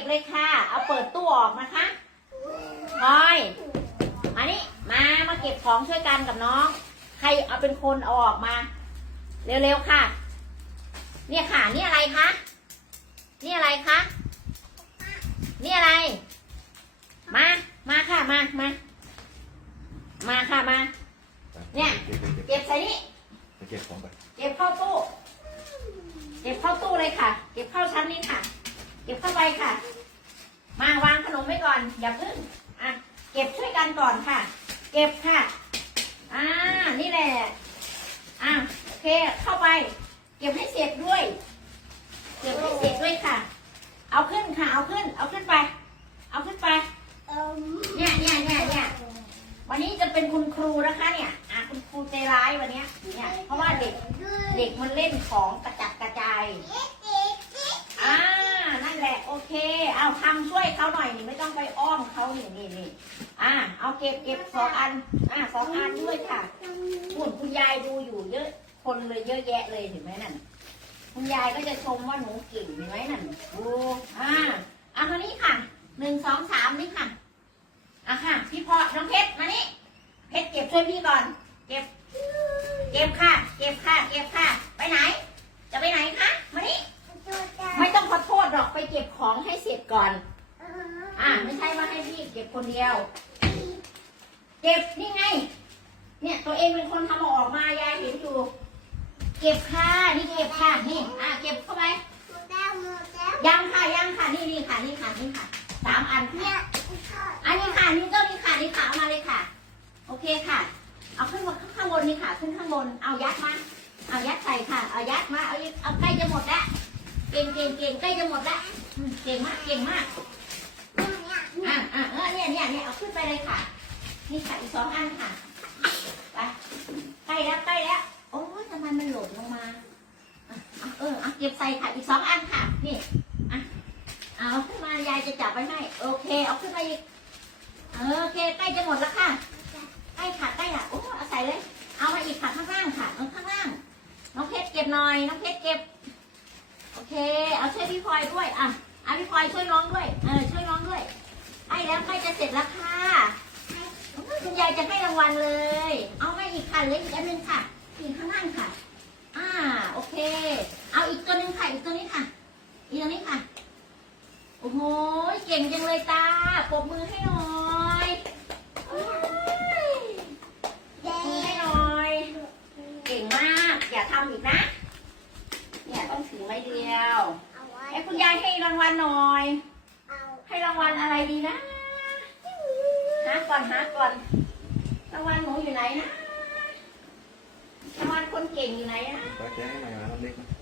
บเลยค่ะ เอาเปิดตู้ออกนะคะพลอยมานี่มามาเก็บของช่วยกันกับน้อง ใครเอาเป็นคนเอาออกมา เร็วๆค่ะ เนี่ยค่ะ นี่อะไรคะ นี่อะไรคะ นี่อะไร มา มาค่ะ มา มา มาค่ะ มา เนี่ย เก็บเก็บเก็บใส่นี่เก็บเก็บของก่อนเก็บเข้าตู้ เก็บเข้าตู้เลยค่ะ เก็บเข้าชั้นนี้ค่ะ เก็บเข้าไปค่ะ มาวางขนมไว้ก่อน อย่าพึ่งอะเก็บช่วยกันก่อนค่ะ เก็บค่ะ อ่า นี่แหละ อะโอเค เข้าไป เก็บให้เสร็จด้วย เก็บให้เสร็จด้วยค่ะ เอาขึ้นค่ะ เอาขึ้น เอาขึ้นไป เอาขึ้นไป เนี่ยเนี่ยเนี่ยเนี่ยวันนี้จะเป็นคุณครูนะคะเนี่ยอะคุณครูใจร้ายวันเนี้ยเนี่ย เพราะว่าเด็ก เด็กมันเล่นของกระจัดกระจาย อ่า นั่นแหละ โอ เค เอาทำช่วยเขาหน่อยนี่ไม่ต้องไปอ้อมเขานี่นี่นี่อ่าเอาเก็บเก็บสองอัน อ่าสองอันด้วยค่ะคุณคุณยายดูอยู่เยอะ คนเลยเยอะแยะเลยเห็นไหมนั่น คุณยายก็จะชมว่าหนูเก่งเห็นไหมนั่นดูอ่าเอาเท่านี้ค่ะหนึ่งสองสามนี่ค่ะอะค่ะ พี่พอน้องเพชรมานี่เพชรเก็บช่วยพี่ก่อน เก็บ เก็บค่ะ เก็บค่ะ เก็บค่ะ ไปไหน จะไปไหนคะ มานี่ ไม่ต้องขอโทษหรอกไป เก็บของให้เสร็จก่อน อ่าไม่ใช่ว่าให้พี่เก็บคนเดียว เก็บนี่ไง เนี่ยตัวเองเป็นคนทำเอาออกมายายเห็นอยู่ เก็บค่ะนี่เก็บค่ะนี่ อ่าเก็บเข้าไปยังค่ะยังค่ะนี่นี่ค่ะนี่ค่ะนี่ค่ะสามอันค่ะอันนี้ค่ะนี่เจ้านี่ค่ะนี่ค่ะเอามาเลยค่ะ โอเคค่ะ เอาขึ้นมาข้างบนนี่ค่ะ ขึ้นข้างบนเอายัดมาเอายัดใส่ค่ะ เอายัดมาเอาเอาใกล้จะหมดแล้ว เก่งเก่งเก่งใกล้จะหมดล้วอืมเก่งมาก เก่งมาก อะอะเออเนี่ยเนี่ยเนี่ยเอาขึ้นไปเลยค่ะ นี่ค่ะอีกสองอันค่ะ ไป ใกล้แล้วใกล้แล้ว โอ้ยทำไมมันหล่นลงมาอะอะเอออะเก็บใส่ค่ะ อีกสองอันค่ะ นี่ อะ เอาขึ้นมายายจะจับไว้ให้ โอเค เอาขึ้นมาอีกเออโอเค ใกล้จะหมดแล้วค่ะ ใกล้ค่ะ ใกล้ค่ะ โอ้เอาใส่เลย เอามาอีกค่ะข้างล่างค่ะเอาข้างล่าง น้องเพชรเก็บหน่อย น้องเพชรเก็บ อเค เอาช่วยพี่พลอยด้วย อะเอาพี่พลอยช่วยน้องด้วย เออช่วยน้องด้วยใกล้แล้วใกล้จะเสร็จแล้วค่ะคุณยายจะให้รางวัลเลย เอาไม่อีกค่ะเลืออีกอันหนึงค่ะ อีกข้างล่างค่ะ อ่า โอเค เอาอีกตัวหนึ่งค่ะ อีกตัวนี้ค่ะ อีกตัวนี้ค่ะ โอ้โห เก่งจังเลยตาปรบมือให้หน่อยให้หน่อย เก่งมาก อย่าทำอีกนะ ต้องถือไม้เดียวให้คุณยายให้รางวัลหน่อย ให้รางวัลอะไรดีนะหาก่อนหาก่อนรางวัลหนูอยู่ไหนนะรางวัลคนเก่งอยู่ไหนนะป้าแจ้งใ